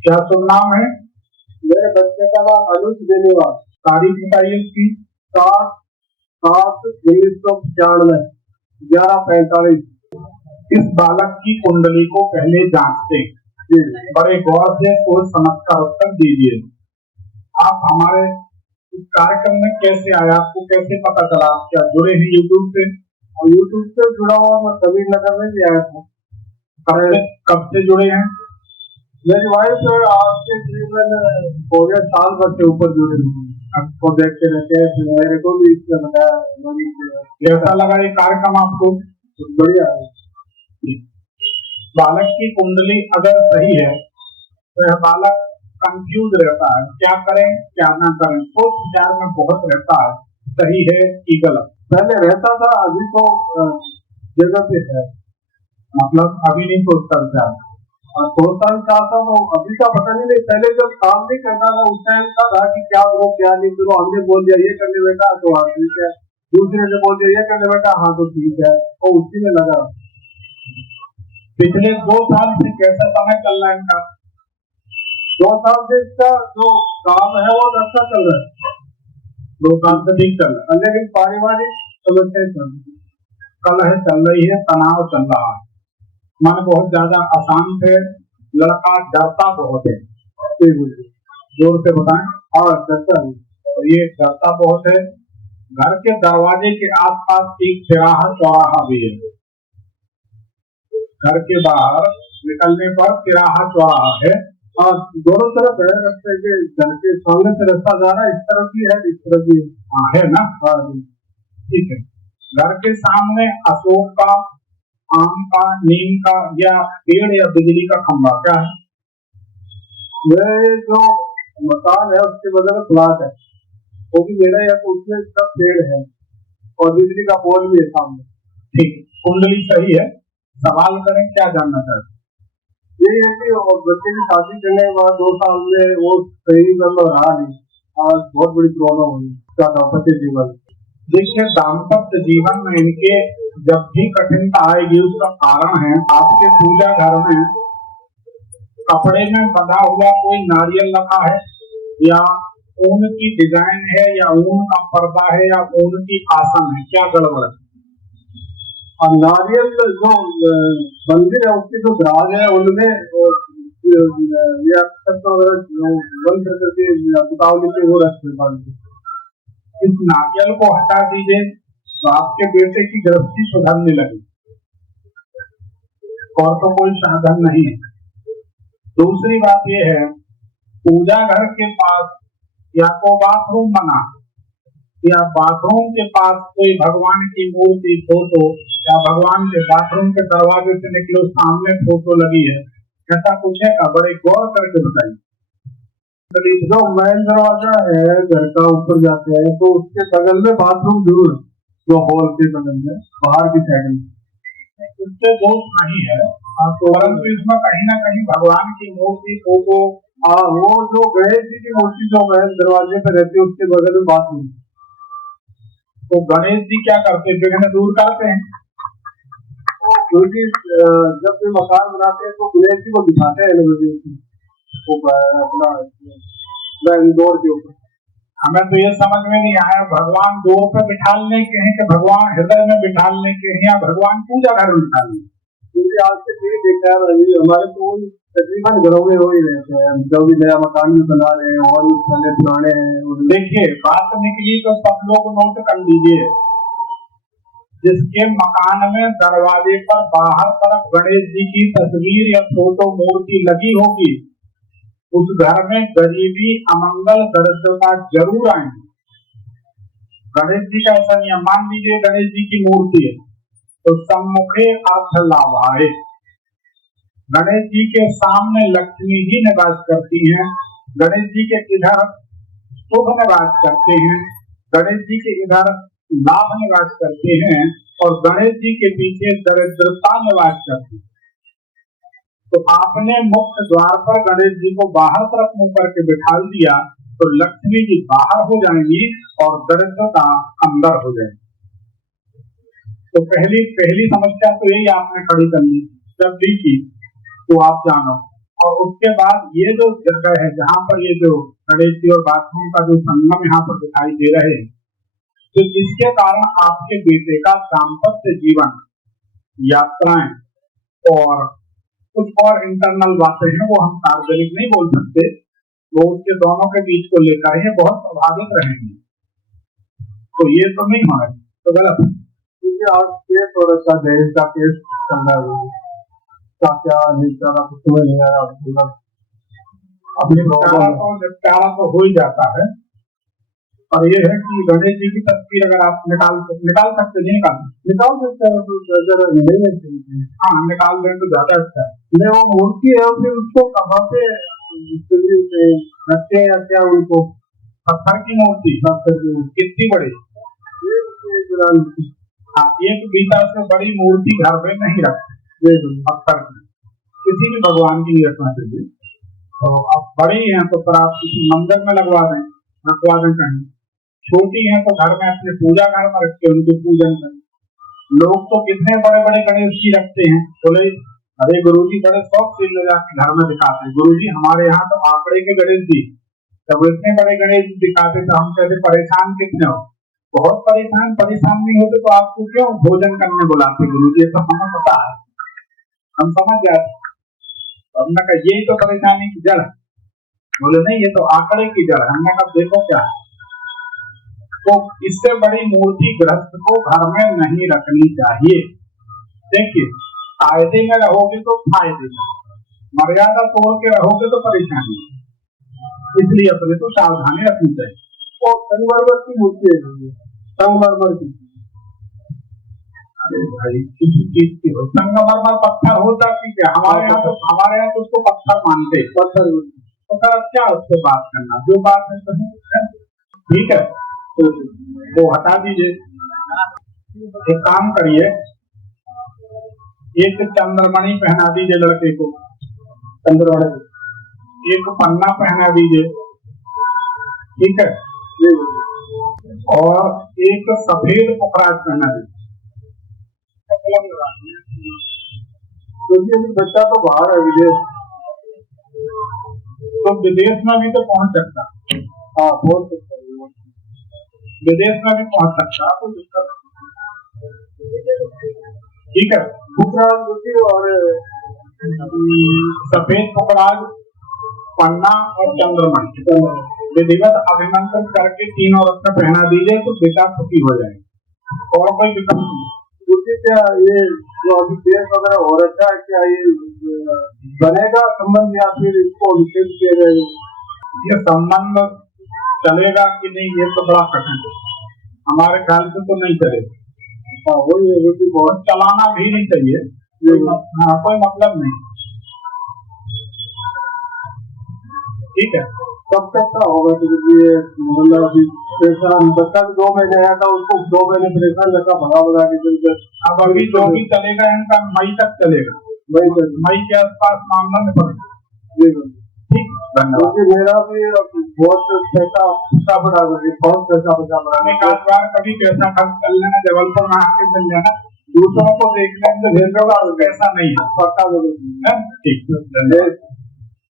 क्या शुभ नाम है? मेरे बच्चे का नाम अनुज बेनीवाल। तारीख बताइए उसकी। 7/7/1995, 11:45। इस बालक की कुंडली को पहले जांचते हैं। बड़े गौर से सोच समझ कर उत्तर दीजिए। आप हमारे इस कार्यक्रम में कैसे आए? आपको कैसे पता चला? आप क्या जुड़े हैं यूट्यूब से? और यूट्यूब से जुड़ा हुआ मैं कबीर नगर में भी आया था। कब से जुड़े हैं? मेरी वाइफ आज से तकरीबन हो गया साल भर से ऊपर जुड़े हुए। आपको देखते रहते हैं, फिर मेरे को भी इसने बताया। कैसा लगा ये कार्यक्रम आपको? बढ़िया है। बालक की कुंडली अगर सही है तो यह बालक कंफ्यूज रहता है, क्या करें क्या ना करें, सोच विचार में बहुत रहता है, सही है कि गलत। पहले रहता था, अभी तो जगह पे है, मतलब अभी नहीं सोचता विचार। और सोचता भी चाहता तो अभी का पता नहीं। पहले जब काम नहीं करता था उस टाइम का था कि क्या करो क्या नहीं करो। हमने बोल दिया ये करने बेटा तो हाँ ठीक है, दूसरे ने बोल दिया ये करने बेटा हाँ तो ठीक है, और उसी में लगा। पिछले 2 साल से कैसा समय चल रहा है इनका? 2 साल से इसका जो काम है वो अच्छा चल रहा है। 2 साल से ठीक चल रहा है, लेकिन पारिवारिक समस्याएं चल रही, कलह चल रही है, तनाव चल रहा है, मन बहुत ज्यादा अशांत है, लड़का डरता बहुत है। जोर से बताएं। हाँ डरता है। और ये डरता बहुत है। घर के दरवाजे के आसपास एक तिराहा चौराहा भी है। घर के बाहर निकलने पर तिराहा चौराहा है और दोनों तरफ है रास्ते के। घर के सामने से रास्ता जा रहा है, इस तरफ भी है इस तरफ भी है ना? हाँ ठीक है। घर के सामने अशोक का, आम का, नीम का या पेड़ या बिजली का खंभा क्या है? मेरे जो मकान है उसके बगल में प्लाट है, वो भी मेरा है, तो उसमें सब पेड़ है और बिजली का पोल भी है सामने। ठीक, कुंडली सही है। सवाल करें, क्या जानना चाहते? यही है कि बच्चे की शादी करने के बाद 2 साल में वो सही मतलब रहा नहीं, आज बहुत बड़ी प्रॉब्लम हुई दाम्पत्य जीवन। देखिए, दाम्पत्य जीवन में इनके जब भी कठिनता आएगी उसका कारण है आपके पूजा घर में कपड़े में बंधा हुआ कोई नारियल रखा है, या ऊन की डिजाइन है, या ऊन का पर्दा है, या ऊन की आसन है, क्या गड़बड़ है? और नारियल जो मंदिर है उसके जो दराज है उनमें ये वो रखते। इस नारियल को हटा दीजिए तो आपके बेटे की गृहस्थी सुधरने लगी, और तो कोई साधन नहीं है। दूसरी बात यह है, पूजा घर के पास या तो बाथरूम बना या बाथरूम के पास कोई भगवान की मूर्ति, फोटो, या भगवान के बाथरूम के दरवाजे से निकलो सामने फोटो लगी है, ऐसा कुछ है का? बड़े गौर करके बताइए। जो मेन दरवाजा है घर का ऊपर जाते हैं तो उसके बगल में बाथरूम जरूर, जो हॉल के बगल में बाहर की साइड में, उससे दोष नहीं है, परंतु इसमें कहीं ना कहीं भगवान की मूर्ति, फोटो, वो जो गणेश जी की मूर्ति जो मेन दरवाजे पे रहती है उसके बगल में बाथरूम। तो गणेश जी क्या करते, विघ्न दूर करते हैं? क्योंकि जब भी मकान बनाते हैं तो गणेश जी को दिखाते हैं अपना डोर के ऊपर। हमें तो ये समझ में नहीं आया, भगवान डोर पे बिठाने के हैं कि भगवान हृदय में बिठाने के हैं, या भगवान पूजा घर में बिठाने? क्योंकि आज से नहीं देखा है हमारे तो तकरीबन घरों में हो ही रहते हैं, जब भी नया मकान भी बना रहे हैं और पहले पुराने हैं। देखिए, बात निकली तो सब लोग नोट कर लीजिए, जिसके मकान में दरवाजे पर बाहर तरफ गणेश जी की तस्वीर या फोटो मूर्ति लगी होगी, उस घर में गरीबी, अमंगल, दरिद्रता जरूर आएंगी। गणेश जी का ऐसा नियम, मान लीजिए गणेश जी की मूर्ति है तो सम्मुखे अर्थ लाभाए, गणेश जी के सामने लक्ष्मी जी निवास करती हैं, गणेश जी के इधर शुभ निवास करते हैं, गणेश जी के इधर लाभ निवास करते हैं, और गणेश जी के पीछे दरिद्रता निवास करती है। तो आपने मुख्य द्वार पर गणेश जी को बाहर तरफ मुंह करके बिठा दिया तो लक्ष्मी जी बाहर हो जाएंगी और दरिद्रता अंदर हो जाएगी। तो पहली समस्या तो यही आपने खड़ी करनी जब भी की, तो आप जानो। और उसके बाद ये जो जगह है जहाँ पर ये जो गणेश जी और बाथरूम का जो संगम यहाँ पर दिखाई दे रहे हैं, तो इसके कारण आपके बेटे का दाम्पत्य जीवन, यात्राएं और कुछ और इंटरनल बातें हैं वो हम सार्वजनिक नहीं बोल सकते, वो उसके दोनों के बीच को लेकर ये बहुत प्रभावित रहेंगे। तो ये तो नहीं होना, तो गलत है। क्योंकि आज केस और अच्छा दहेज का केस चल रहा है, क्या क्या निपटारा कुछ समझ नहीं आ रहा, मतलब अपनी निपटारा तो हो ही जाता है। और ये है कि गणेश जी की तस्वीर अगर आप निकाल सकते नहीं निकाल सकते हैं तो अगर नहीं है, हाँ निकाल दें तो ज्यादा अच्छा है। नहीं वो मूर्ति है, फिर उसको कहाँ पे रखते हैं या क्या, उनको पत्थर की मूर्ति, कितनी बड़ी, हाँ एक बीता से बड़ी मूर्ति घर में नहीं रखते पत्थर की, किसी भी भगवान की नहीं रखना चाहिए। तो अब बड़ी हैं तो फिर आप किसी मंदिर में रखवा दें कहीं, छोटी हैं तो घर में अपने पूजा घर में रखते, उनके पूजन में। लोग तो कितने बड़े बड़े गणेश जी रखते हैं, बोले अरे गुरुजी बड़े शौक से ले जाके घर में दिखाते हैं, गुरुजी हमारे यहाँ तो आंकड़े के गणेश जी, तब इतने बड़े गणेश जी दिखाते तो हम कहते परेशान कितने हो, बहुत परेशान नहीं होते तो आपको क्यों भोजन करने बुलाते गुरुजी, तो हमें पता है, हम समझ जाते। हमने कहा यही तो परेशानी की जड़ है, बोले नहीं ये तो आंकड़े की जड़ है। हमने कहा देखो क्या है, तो इससे बड़ी मूर्ति गृहस्थ को घर में नहीं रखनी चाहिए। देखिए फायदे में रहोगे तो फायदे में, मर्यादा तोड़ के रहोगे तो परेशानी, इसलिए अपने तो सावधानी रखनी चाहिए। और संगमरमर की मूर्ति है, संगमरमर की, अरे भाई किसी चीज की हो, संगमरमर पत्थर होता ठीक है, हमारे यहाँ तो उसको पत्थर मानते, पत्थर तो क्या उससे बात करना, जो बात है ठीक है तो हटा दीजिए। एक काम करिए, एक चंद्रमणि पहना दीजिए लड़के को, चंद्रमणि, एक पन्ना पहना दीजिए, ठीक है, और एक सफेद पुखराज पहना दीजिए, क्योंकि बच्चा तो बाहर है विदेश, तो विदेश में भी तो पहुंच सकता, हाँ पहुंच सकता है, विदेश में भी पहुंच सकता, कोई दिक्कत ठीक है। पुखराज और सफेद पुखराज, पन्ना और चंद्रमणि विधिवत अभिमंत्रित करके तीनों रत्न पहना दीजिए तो बेटा सुखी हो जाएगा, और कोई दिक्कत नहीं। क्या ये जो अभी केस वगैरह हो रखा है, क्या ये बनेगा संबंध या फिर इसको विच्छेद किया जाएगा? ये संबंध चलेगा कि नहीं ये तो बड़ा कठिन है, हमारे ख्याल से तो नहीं चलेगा। हाँ वही है, क्योंकि बहुत चलाना भी नहीं चाहिए, हाँ कोई मतलब नहीं, ठीक है। कब तक का होगा? मतलब अभी परेशान बच्चा 2 महीने आया था, उसको 2 महीने परेशान रखा, भगा के चलते। अब अभी जो भी चलेगा इनका मई तक चलेगा, मई के आसपास मामला में पड़ेगा। ठीक, धन्यवाद। मेरा भी बहुत पैसा बढ़ा, बहुत पैसा बचा, एक आध बार कभी पैसा खर्च कर लेना, जबलपुर में आके मिल जाना, दूसरों को देखने में पैसा नहीं है, पक्का। ठीक,